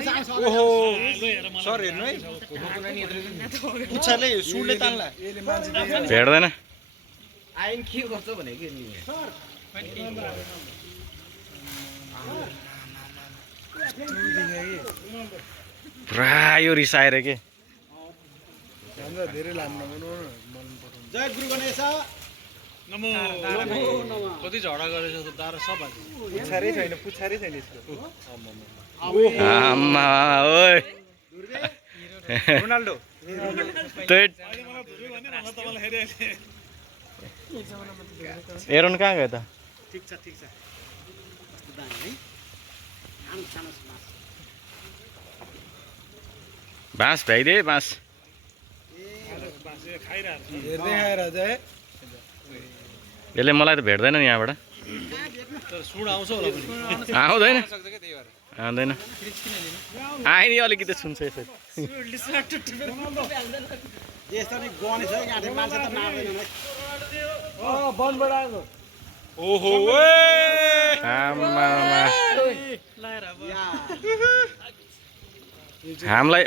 ओहो सर हेर्नु है पुच्छरले सुडले तान्ला भेट्दैन आइन के गर्छ भनेको नि पुरा यो रिसाएर के धेरै लान्न जय गुरु गणेश नमो कति झगडा गरेछ त दार सब पुच्छारै छैन यसको आम्मा ओइ रोनाल्डो त्यही एरोन कहाँ गयो त ठीक छ बाँस भ्याइदे बाँस हेर्दै आएर जय यसले मलाई त भेट्दैन नि यहाँबाट तर सुड आउँछ होला पनि आउँदैन आउँदैन आए नि अलिकति सुन्छ यसरी यस्तो नि गणेश है यहाँ मान्छे त मार्दैन ओहो आम्मा हामीलाई